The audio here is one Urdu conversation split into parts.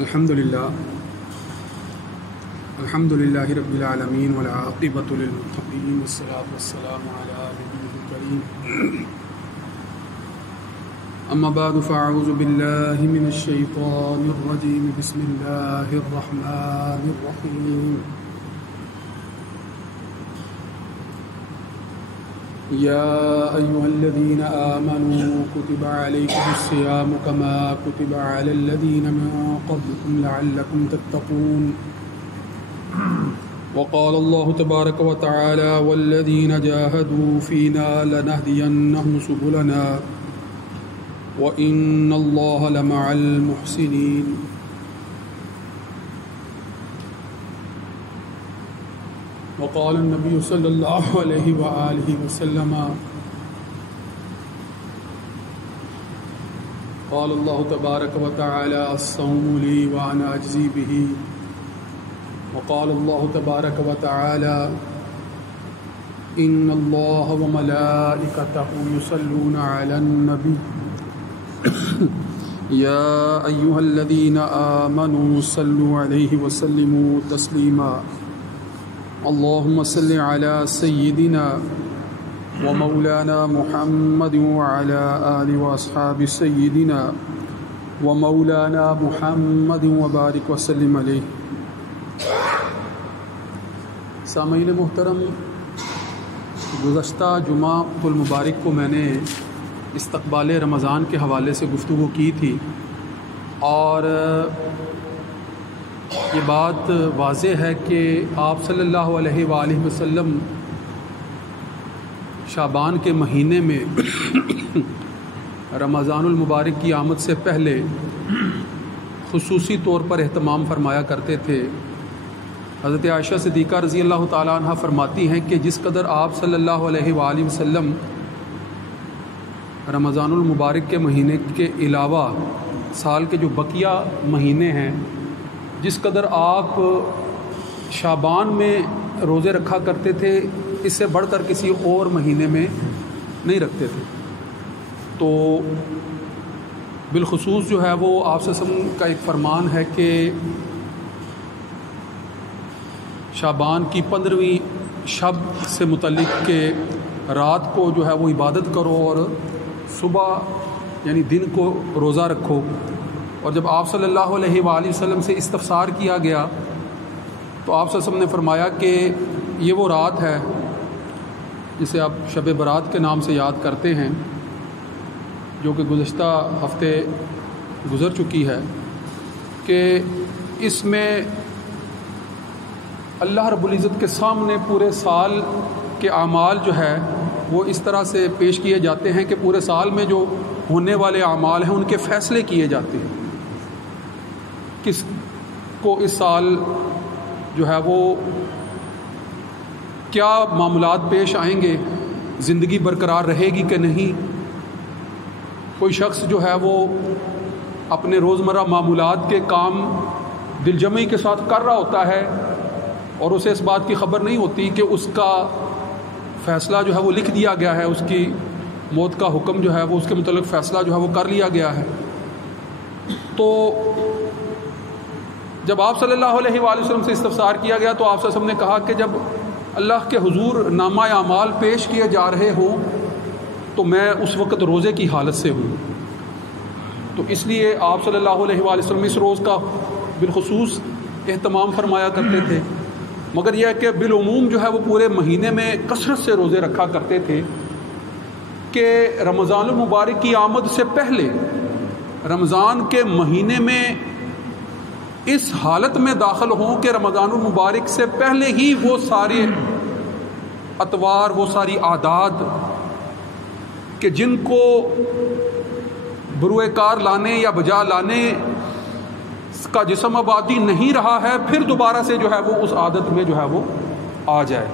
الحمد للہ رب العالمین والعاقبۃ للمتقین والصلاة والسلام علی نبیہ الکریم اما بعد فاعوذ باللہ من الشیطان الرجیم بسم اللہ الرحمن الرحیم یا ایہا الذین آمنوا کتب علیکم الصیام کما کتب علی الذین من قبلکم لعلکم تتقون وقال اللہ تبارک وتعالی والذین جاہدوا فینا لنہدینہم سبلنا وإن اللہ لمع المحسنین. وقال النبی صلی اللہ علیہ وآلہ وسلم قال اللہ تبارک وتعالی الصوم لی وانا اجزی بہ. وقال اللہ تبارک وتعالی ان اللہ وملائکتہ یصلون علی النبی یا ایہا الذین آمنوا صلوا علیہ وسلموا تسلیما. اللہم صل علی سیدنا ومولانا محمد وعلی آل واصحاب سیدنا ومولانا محمد وبارک وسلم علیہ. سامعین محترم، گزشتہ جمعہ المبارک کو میں نے استقبال رمضان کے حوالے سے گفتگو کی تھی، اور یہ بات واضح ہے کہ آپ صلی اللہ علیہ وآلہ وسلم شعبان کے مہینے میں رمضان المبارک کی آمد سے پہلے خصوصی طور پر اہتمام فرمایا کرتے تھے. حضرت عائشہ صدیقہ رضی اللہ تعالیٰ عنہ فرماتی ہیں کہ جس قدر آپ صلی اللہ علیہ وآلہ وسلم رمضان المبارک کے مہینے کے علاوہ سال کے جو بقیہ مہینے ہیں، جس قدر آپ شعبان میں روزے رکھا کرتے تھے، اس سے بڑھ کر کسی اور مہینے میں نہیں رکھتے تھے. تو بالخصوص جو ہے وہ آپ صلی اللہ علیہ وسلم کا ایک فرمان ہے کہ شعبان کی 15ویں شب سے متعلق کہ رات کو جو ہے وہ عبادت کرو اور صبح یعنی دن کو روزہ رکھو. اور جب آپ صلی اللہ علیہ وآلہ وسلم سے استفسار کیا گیا تو آپ صلی اللہ علیہ وسلم نے فرمایا کہ یہ وہ رات ہے جسے آپ شب برات کے نام سے یاد کرتے ہیں، جو کہ گزشتہ ہفتے گزر چکی ہے، کہ اس میں اللہ رب العزت کے سامنے پورے سال کے اعمال جو ہے وہ اس طرح سے پیش کیے جاتے ہیں کہ پورے سال میں جو ہونے والے اعمال ہیں ان کے فیصلے کیے جاتے ہیں. کس کو اس سال جو ہے وہ کیا معاملات پیش آئیں گے، زندگی برقرار رہے گی کہ نہیں. کوئی شخص جو ہے وہ اپنے روزمرہ معمولات کے کام دل جمعی کے ساتھ کر رہا ہوتا ہے اور اسے اس بات کی خبر نہیں ہوتی کہ اس کا فیصلہ جو ہے وہ لکھ دیا گیا ہے، اس کی موت کا حکم جو ہے وہ اس کے متعلق فیصلہ جو ہے وہ کر لیا گیا ہے. تو جب آپ صلی اللہ علیہ وآلہ وسلم سے استفسار کیا گیا تو آپ صلی اللہ علیہ وسلم نے کہا کہ جب اللہ کے حضور نامہ اعمال پیش کیے جا رہے ہوں تو میں اس وقت روزے کی حالت سے ہوں. تو اس لیے آپ صلی اللہ علیہ وآلہ وسلم اس روز کا بالخصوص اہتمام فرمایا کرتے تھے. مگر یہ ہے کہ بالعموم جو ہے وہ پورے مہینے میں کثرت سے روزے رکھا کرتے تھے کہ رمضان المبارک کی آمد سے پہلے رمضان کے مہینے میں اس حالت میں داخل ہوں کہ رمضان المبارک سے پہلے ہی وہ سارے اطوار، وہ ساری عادات کہ جن کو بروئے کار لانے یا بجا لانے کا جسم آبادی نہیں رہا ہے، پھر دوبارہ سے جو ہے وہ اس عادت میں جو ہے وہ آ جائے.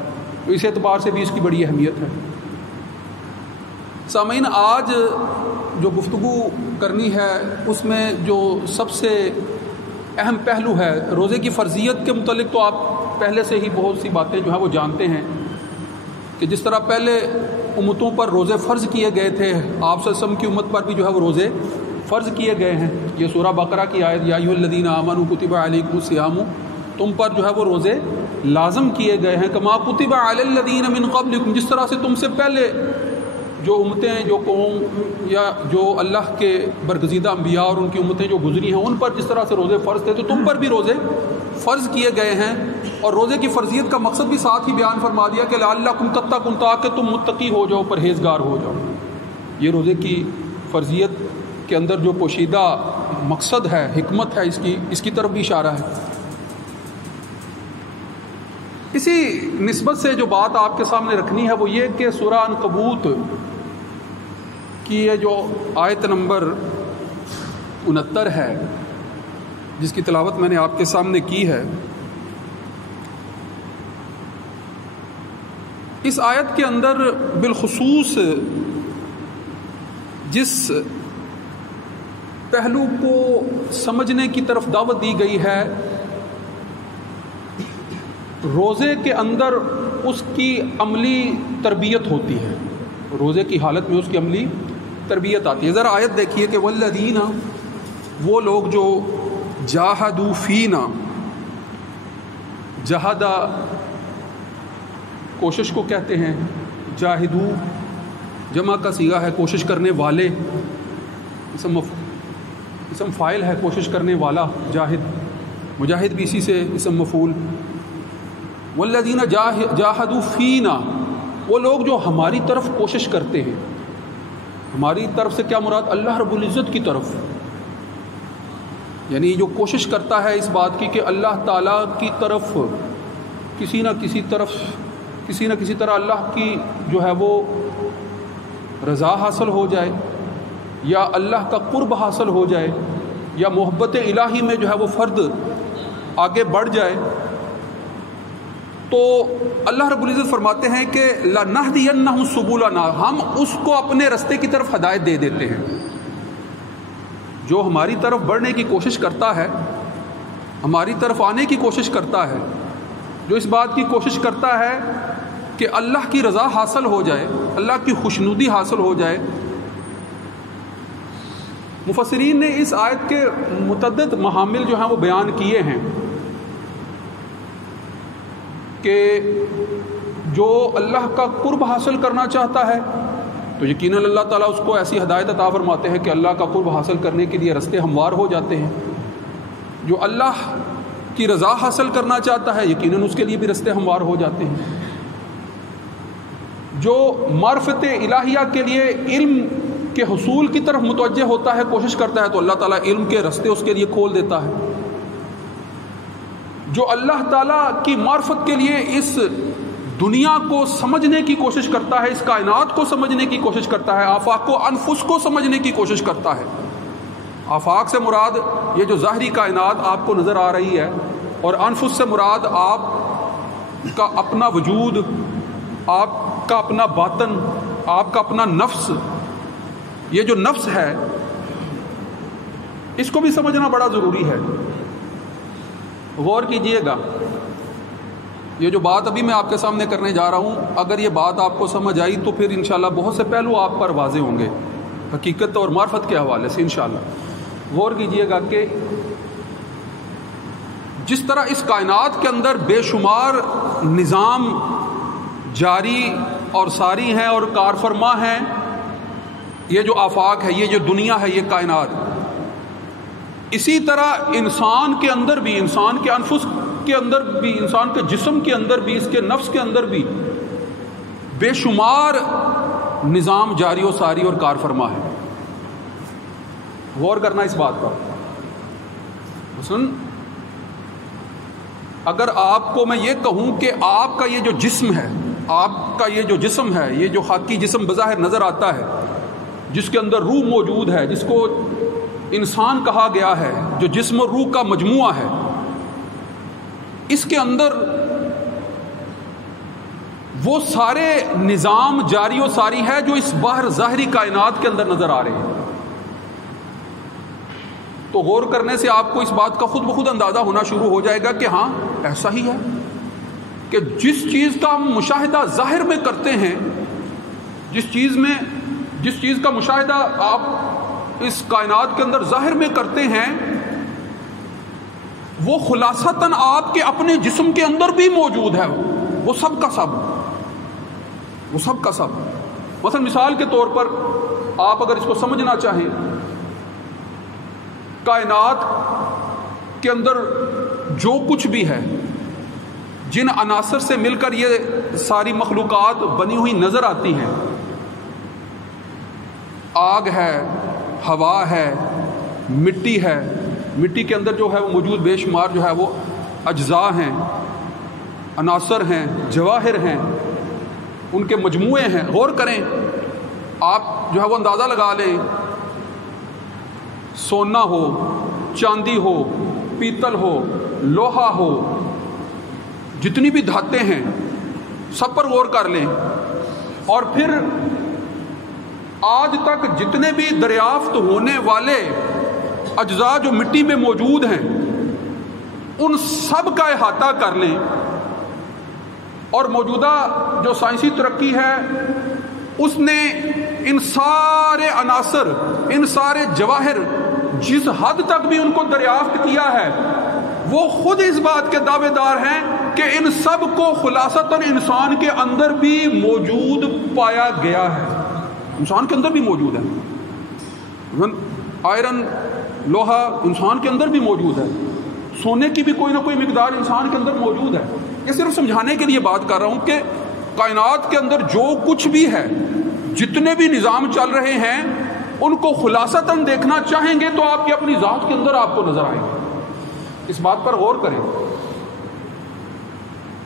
تو اس اعتبار سے بھی اس کی بڑی اہمیت ہے. سامعین، آج جو گفتگو کرنی ہے اس میں جو سب سے اہم پہلو ہے روزے کی فرضیت کے متعلق، تو آپ پہلے سے ہی بہت سی باتیں جو ہے وہ جانتے ہیں کہ جس طرح پہلے امتوں پر روزے فرض کیے گئے تھے، آپ صلی اللہ علیہ وسلم کی امت پر بھی جو ہے وہ روزے فرض کیے گئے ہیں. یہ سورہ بقرہ کی آیت یا ایھا الذین آمنوا کتب علیکم الصیام، تم پر جو ہے وہ روزے لازم کیے گئے ہیں. کما کتب علی الذین من قبلکم، جس طرح سے تم سے پہلے جو امتیں، جو قوم یا جو اللہ کے برگزیدہ انبیاء اور ان کی امتیں جو گزری ہیں ان پر جس طرح سے روزے فرض تھے، تو تم پر بھی روزے فرض کیے گئے ہیں. اور روزے کی فرضیت کا مقصد بھی ساتھ ہی بیان فرما دیا کہ لعلکم تتقون، تاکہ تم متقی ہو جاؤ، پرہیزگار ہو جاؤ. یہ روزے کی فرضیت کے اندر جو پوشیدہ مقصد ہے، حکمت ہے، اس کی طرف بھی اشارہ ہے. اسی نسبت سے جو بات آپ کے سامنے رکھنی ہے وہ یہ کہ سورہ عنکبوت کی یہ جو آیت نمبر 69 ہے جس کی تلاوت میں نے آپ کے سامنے کی ہے، اس آیت کے اندر بالخصوص جس پہلو کو سمجھنے کی طرف دعوت دی گئی ہے، روزے کے اندر اس کی عملی تربیت ہوتی ہے. روزے کی حالت میں اس کی عملی تربیت آتی ہے. ذرا آیت دیکھیے کہ والذین، وہ لوگ جو جاہدوا فینا، جہدا کوشش کو کہتے ہیں، جاہدو جمع کا صیغہ ہے کوشش کرنے والے، اسم فاعل ہے کوشش کرنے والا، جاہد، مجاہد بھی اسی سے اسم مفعول. والذین جاہدوا فینا، وہ لوگ جو ہماری طرف کوشش کرتے ہیں. ہماری طرف سے کیا مراد؟ اللہ رب العزت کی طرف، یعنی جو کوشش کرتا ہے اس بات کی کہ اللہ تعالیٰ کی طرف کسی نہ کسی طرح اللہ کی جو ہے وہ رضا حاصل ہو جائے، یا اللہ کا قرب حاصل ہو جائے، یا محبت الہی میں جو ہے وہ فرد آگے بڑھ جائے. تو اللہ رب العزت فرماتے ہیں کہ لَنَهْدِيَنَّهُمْ سُبُلَنَا، ہم اس کو اپنے رستے کی طرف ہدایت دے دیتے ہیں. جو ہماری طرف بڑھنے کی کوشش کرتا ہے، ہماری طرف آنے کی کوشش کرتا ہے، جو اس بات کی کوشش کرتا ہے کہ اللہ کی رضا حاصل ہو جائے، اللہ کی خوشنودی حاصل ہو جائے. مفسرین نے اس آیت کے متعدد محامل جو ہیں وہ بیان کیے ہیں کہ جو اللہ کا قرب حاصل کرنا چاہتا ہے تو یقیناً اللہ تعالیٰ اس کو ایسی ہدایت عطا فرماتے ہیں کہ اللہ کا قرب حاصل کرنے کے لیے رستے ہموار ہو جاتے ہیں. جو اللہ کی رضا حاصل کرنا چاہتا ہے یقیناً اس کے لیے بھی رستے ہموار ہو جاتے ہیں. جو معرفت الہیہ کے لیے علم کے حصول کی طرف متوجہ ہوتا ہے، کوشش کرتا ہے، تو اللہ تعالیٰ علم کے رستے اس کے لیے کھول دیتا ہے. جو اللہ تعالیٰ کی معرفت کے لیے اس دنیا کو سمجھنے کی کوشش کرتا ہے، اس کائنات کو سمجھنے کی کوشش کرتا ہے، آفاق و انفس کو سمجھنے کی کوشش کرتا ہے. آفاق سے مراد یہ جو ظاہری کائنات آپ کو نظر آ رہی ہے، اور انفس سے مراد آپ کا اپنا وجود، آپ کا اپنا باطن، آپ کا اپنا نفس. یہ جو نفس ہے اس کو بھی سمجھنا بڑا ضروری ہے. غور کیجئے گا، یہ جو بات ابھی میں آپ کے سامنے کرنے جا رہا ہوں، اگر یہ بات آپ کو سمجھ آئی تو پھر انشاءاللہ بہت سے پہلو آپ پر واضح ہوں گے حقیقت اور معرفت کے حوالے سے انشاءاللہ. غور کیجئے گا کہ جس طرح اس کائنات کے اندر بے شمار نظام جاری اور ساری ہیں اور کار فرما ہیں، یہ جو آفاق ہے، یہ جو دنیا ہے، یہ کائنات، اسی طرح انسان کے اندر بھی، انسان کے انفس کے اندر بھی، انسان کے جسم کے اندر بھی، اس کے نفس کے اندر بھی بے شمار نظام جاری و ساری اور کار فرما ہے. غور کرنا اس بات پر. مثلاً اگر آپ کو میں یہ کہوں کہ آپ کا یہ جو جسم ہے، آپ کا یہ جو جسم ہے، یہ جو خاکی جسم بظاہر نظر آتا ہے، جس کے اندر روح موجود ہے، جس کو انسان کہا گیا ہے، جو جسم اور روح کا مجموعہ ہے، اس کے اندر وہ سارے نظام جاری و ساری ہے جو اس باہر ظاہری کائنات کے اندر نظر آ رہے ہیں. تو غور کرنے سے آپ کو اس بات کا خود بخود اندازہ ہونا شروع ہو جائے گا کہ ہاں ایسا ہی ہے کہ جس چیز کا ہم مشاہدہ ظاہر میں کرتے ہیں، جس چیز کا مشاہدہ آپ اس کائنات کے اندر ظاہر میں کرتے ہیں وہ خلاصتاً آپ کے اپنے جسم کے اندر بھی موجود ہے، وہ سب کا سب، وہ سب کا سب۔ مثلا مثال کے طور پر آپ اگر اس کو سمجھنا چاہیں، کائنات کے اندر جو کچھ بھی ہے، جن عناصر سے مل کر یہ ساری مخلوقات بنی ہوئی نظر آتی ہیں، آگ ہے، ہوا ہے، مٹی ہے، مٹی کے اندر جو ہے وہ موجود بے شمار جو ہے وہ اجزاء ہیں، عناصر ہیں، جواہر ہیں، ان کے مجموعے ہیں۔ غور کریں، آپ جو ہے وہ اندازہ لگا لیں، سونا ہو، چاندی ہو، پیتل ہو، لوہا ہو، جتنی بھی دھاتیں ہیں سب پر غور کر لیں، اور پھر آج تک جتنے بھی دریافت ہونے والے اجزاء جو مٹی میں موجود ہیں ان سب کا احاطہ کر لیں، اور موجودہ جو سائنسی ترقی ہے اس نے ان سارے عناصر، ان سارے جواہر جس حد تک بھی ان کو دریافت کیا ہے، وہ خود اس بات کے دعوے دار ہیں کہ ان سب کو خلاصتاً انسان کے اندر بھی موجود پایا گیا ہے، انسان کے اندر بھی موجود ہے۔ آئرن، لوہا انسان کے اندر بھی موجود ہے، سونے کی بھی کوئی نہ کوئی مقدار انسان کے اندر موجود ہے۔ یہ صرف سمجھانے کے لیے بات کر رہا ہوں کہ کائنات کے اندر جو کچھ بھی ہے، جتنے بھی نظام چل رہے ہیں، ان کو خلاصتاً دیکھنا چاہیں گے تو آپ کی اپنی ذات کے اندر آپ کو نظر آئے گا۔ اس بات پر غور کریں۔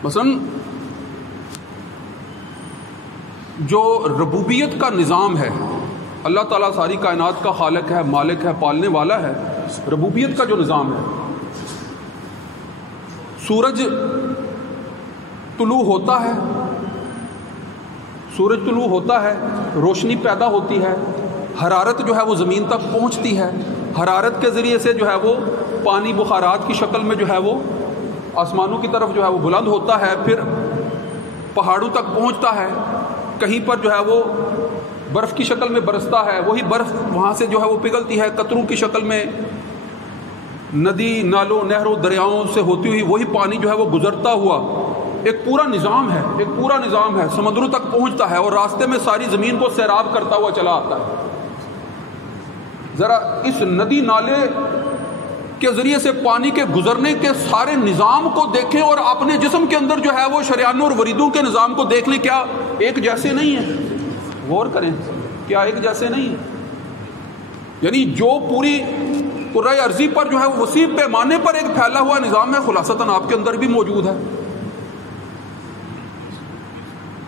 مثلا جو ربوبیت کا نظام ہے، اللہ تعالیٰ ساری کائنات کا خالق ہے، مالک ہے، پالنے والا ہے، ربوبیت کا جو نظام ہے، سورج طلوع ہوتا ہے، سورج طلوع ہوتا ہے، روشنی پیدا ہوتی ہے، حرارت جو ہے وہ زمین تک پہنچتی ہے، حرارت کے ذریعے سے جو ہے وہ پانی بخارات کی شکل میں جو ہے وہ آسمانوں کی طرف جو ہے وہ بلند ہوتا ہے، پھر پہاڑوں تک پہنچتا ہے، کہیں پر جو ہے وہ برف کی شکل میں برستا ہے، وہی برف وہاں سے جو ہے وہ پگھلتی ہے قطروں کی شکل میں، ندی، نالوں، نہروں، دریاؤں سے ہوتی ہوئی وہی پانی جو ہے وہ گزرتا ہوا ایک پورا نظام ہے، ایک پورا نظام ہے، سمندروں تک پہنچتا ہے اور راستے میں ساری زمین کو سیراب کرتا ہوا چلا آتا ہے۔ ذرا اس ندی نالے کے ذریعے سے پانی کے گزرنے کے سارے نظام کو دیکھیں اور اپنے جسم کے اندر جو ہے وہ شریانوں اور وریدوں کے نظام کو دیکھ لیں، کیا ایک جیسے نہیں ہیں؟ غور کریں، کیا ایک جیسے نہیں ہیں؟ یعنی جو پوری کرۂ ارضی پر جو ہے وسیع پیمانے پر ایک پھیلا ہوا نظام ہے، خلاصتاً آپ کے اندر بھی موجود ہے۔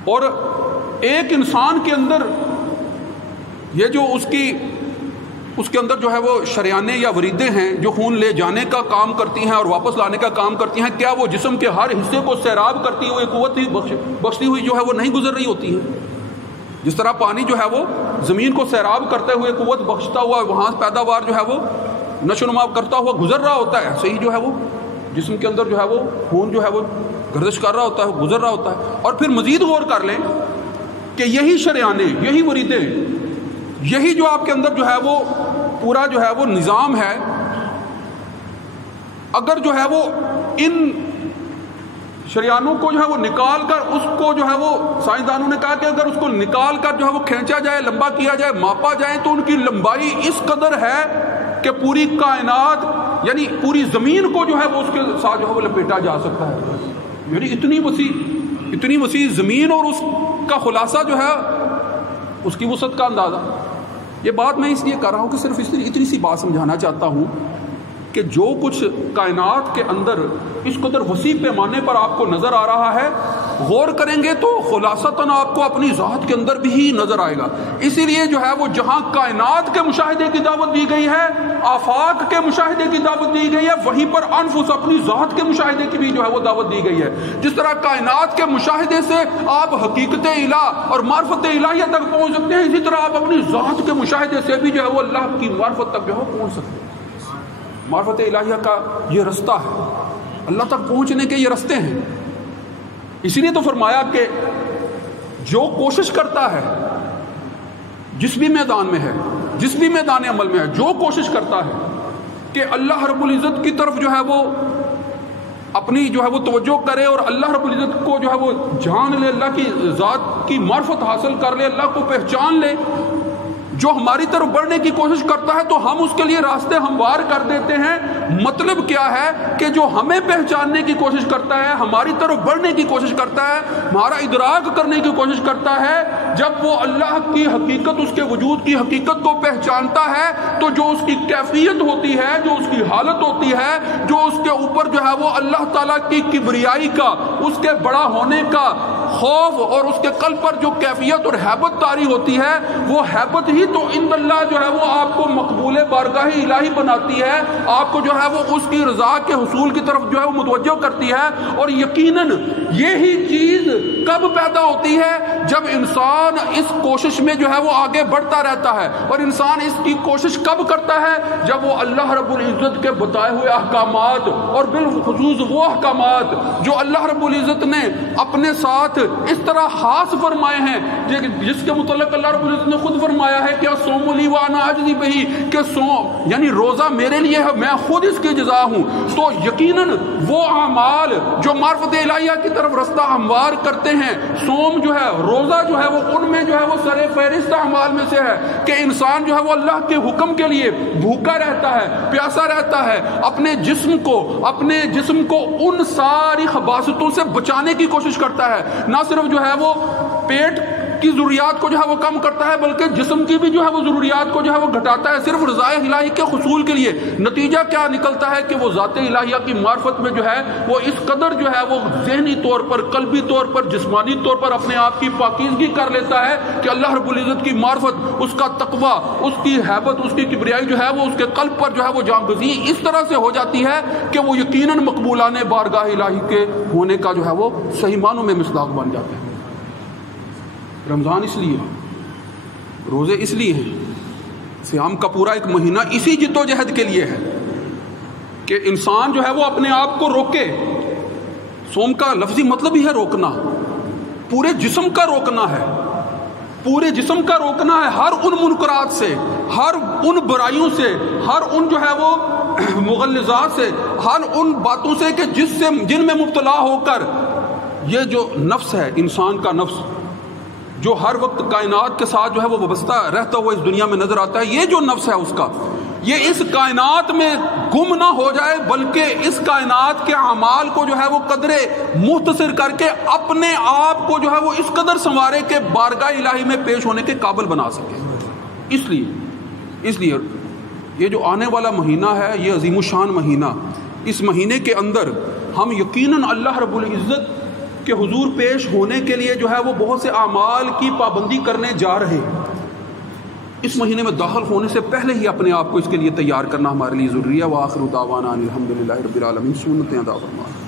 اور ایک انسان کے اندر یہ جو اس کے اندر جو ہے وہ شریانے یا وریدیں ہیں جو خون لے جانے کا کام کرتی ہیں اور واپس لانے کا کام کرتی ہیں، کیا وہ جسم کے ہر حصے کو سیراب کرتی ہوئی قوت بخشتی ہوئی جو ہے وہ نہیں گزر رہی ہوتی ہے؟ جس طرح پانی جو ہے وہ زمین کو سیراب کرتے ہوئے قوت بخشتا ہوا وہاں پیداوار جو ہے وہ نشو نما کرتا ہوا گزر رہا ہوتا ہے، صحیح جو ہے وہ جسم کے اندر جو ہے وہ خون جو ہے وہ گردش کر رہا ہوتا ہے، گزر رہا ہوتا ہے۔ اور پھر مزید غور کر لیں کہ یہی شریانے، یہی وریدیں، یہی جو آپ کے اندر جو ہے وہ پورا جو ہے وہ نظام ہے، اگر جو ہے وہ ان شریانوں کو جو ہے وہ نکال کر اس کو جو ہے وہ سائنسدانوں نے کہا کہ اگر اس کو نکال کر جو ہے وہ کھینچا جائے، لمبا کیا جائے، ماپا جائے تو ان کی لمبائی اس قدر ہے کہ پوری کائنات یعنی پوری زمین کو جو ہے وہ اس کے ساتھ جو ہے وہ لپیٹا جا سکتا ہے۔ یعنی اتنی وسیع زمین اور اس کا خلاصہ جو ہے اس کی وسعت کا اندازہ۔ یہ بات میں اس لیے کر رہا ہوں کہ صرف اتنی سی بات سمجھانا چاہتا ہوں کہ جو کچھ کائنات کے اندر اس قدر وسیع پیمانے پر آپ کو نظر آ رہا ہے، غور کریں گے تو خلاصتاً آپ کو اپنی ذات کے اندر بھی نظر آئے گا۔ اسی لیے جو ہے وہ جہاں کائنات کے مشاہدے کی دعوت دی گئی ہے، آفاق کے مشاہدے کی دعوت دی گئی ہے، وہیں پر انفس اپنی ذات کے مشاہدے کی بھی جو ہے وہ دعوت دی گئی ہے۔ جس طرح کائنات کے مشاہدے سے آپ حقیقت الہ اور معرفت الہیہ تک پہنچ سکتے ہیں، اسی طرح آپ اپنی ذات کے مشاہدے سے بھی جو ہے وہ اللہ کی معرفت تک جو ہے پہنچ سکتے ہیں۔ معرفت الہیہ کا یہ رستہ ہے، اللہ تک پہنچنے کے یہ رستے ہیں۔ اسی لیے تو فرمایا کہ جو کوشش کرتا ہے جس بھی میدان میں ہے، جس بھی میدان عمل میں ہے، جو کوشش کرتا ہے کہ اللہ رب العزت کی طرف جو ہے وہ اپنی جو ہے وہ توجہ کرے اور اللہ رب العزت کو جو ہے وہ جان لے، اللہ کی ذات کی معرفت حاصل کر لے، اللہ کو پہچان لے، جو ہماری طرف بڑھنے کی کوشش کرتا ہے تو ہم اس کے لیے راستے ہموار کر دیتے ہیں۔ مطلب کیا ہے کہ جو ہمیں پہچاننے کی کوشش کرتا ہے، ہماری طرف بڑھنے کی کوشش کرتا ہے، ہمارا ادراک کرنے کی کوشش کرتا ہے، جب وہ اللہ کی حقیقت، اس کے وجود کی حقیقت کو پہچانتا ہے تو جو اس کی کیفیت ہوتی ہے، جو اس کی حالت ہوتی ہے، جو اس کے اوپر جو ہے وہ اللہ تعالیٰ کی کبریائی کا، اس کے بڑا ہونے کا خوف اور اس کے قلب پر جو کیفیت اور ہیبت طاری ہوتی ہے، وہ ہیبت ہی تو عند اللہ جو ہے وہ آپ کو مقبول بارگاہ الہی بناتی ہے، آپ کو جو ہے وہ اس کی رضا کے حصول کی طرف جو ہے وہ متوجہ کرتی ہے۔ اور یقیناً یہی چیز کب پیدا ہوتی ہے؟ جب انسان اس کوشش میں جو ہے وہ آگے بڑھتا رہتا ہے۔ اور انسان اس کی کوشش کب کرتا ہے؟ جب وہ اللہ رب العزت کے بتائے ہوئے احکامات، اور بالخصوص وہ احکامات جو اللہ رب العزت نے اپنے ساتھ اس طرح خاص فرمائے ہیں، جس کے متعلق اللہ رب العزت نے خود فرمایا ہے کہ الصوم لی وانا اجزی بہ، کہ سوم یعنی روزہ میرے لیے ہے، میں خود اس کی جزا ہوں۔ تو یقیناً وہ اعمال جو معرفت الہیہ کی طرف رستہ ہموار کرتے ہیں، سوم جو ہے، روزہ جو ہے، وہ ان میں جو ہے وہ سر فہرست اعمال میں سے ہے کہ انسان جو ہے وہ اللہ کے حکم کے لیے بھوکا رہتا ہے، پیاسا رہتا ہے، اپنے جسم کو ان ساری خباثتوں سے بچانے کی کوشش کرتا ہے، نہ صرف جو ہے وہ پیٹ کی ضروریات کو جو ہے وہ کم کرتا ہے بلکہ جسم کی بھی جو ہے وہ ضروریات کو جو ہے وہ گھٹاتا ہے، صرف رضا الہی کے حصول کے لیے۔ نتیجہ کیا نکلتا ہے کہ وہ ذات الہیہ کی معرفت میں جو ہے وہ اس قدر جو ہے وہ ذہنی طور پر، قلبی طور پر، جسمانی طور پر اپنے آپ کی پاکیزگی کر لیتا ہے کہ اللہ رب العزت کی معرفت، اس کا تقویٰ، اس کی ہیبت، اس کی کبریائی جو ہے وہ اس کے قلب پر جو ہے وہ جاں گزی اس طرح سے ہو جاتی ہے کہ وہ یقیناً مقبولان بارگاہ الہی کے ہونے کا جو ہے وہ صحیح معنوں میں مصداق بن جاتے ہیں۔ رمضان اس لیے، روزے اس لیے ہیں، صیام کا پورا ایک مہینہ اسی جد و جہد کے لیے ہے کہ انسان جو ہے وہ اپنے آپ کو روکے۔ صوم کا لفظی مطلب ہی ہے روکنا، پورے جسم کا روکنا ہے، پورے جسم کا روکنا ہے ہر ان منکرات سے، ہر ان برائیوں سے، ہر ان جو ہے وہ مغلظات سے، ہر ان باتوں سے کہ جن میں مبتلا ہو کر یہ جو نفس ہے، انسان کا نفس جو ہر وقت کائنات کے ساتھ جو ہے وہ وابستہ رہتا ہوا اس دنیا میں نظر آتا ہے، یہ جو نفس ہے اس کا، یہ اس کائنات میں گم نہ ہو جائے بلکہ اس کائنات کے اعمال کو جو ہے وہ قدرے مختصر کر کے اپنے آپ کو جو ہے وہ اس قدر سنوارے کہ بارگاہ الہی میں پیش ہونے کے قابل بنا سکے۔ اس لیے یہ جو آنے والا مہینہ ہے، یہ عظیم الشان مہینہ، اس مہینے کے اندر ہم یقیناً اللہ رب العزت کہ حضور پیش ہونے کے لیے جو ہے وہ بہت سے اعمال کی پابندی کرنے جا رہے ہیں۔ اس مہینے میں داخل ہونے سے پہلے ہی اپنے آپ کو اس کے لیے تیار کرنا ہمارے لیے ضروری ہے۔ وآخر دعوانا ان الحمدللہ رب العالمین۔ سنتیں ادا فرمائیں۔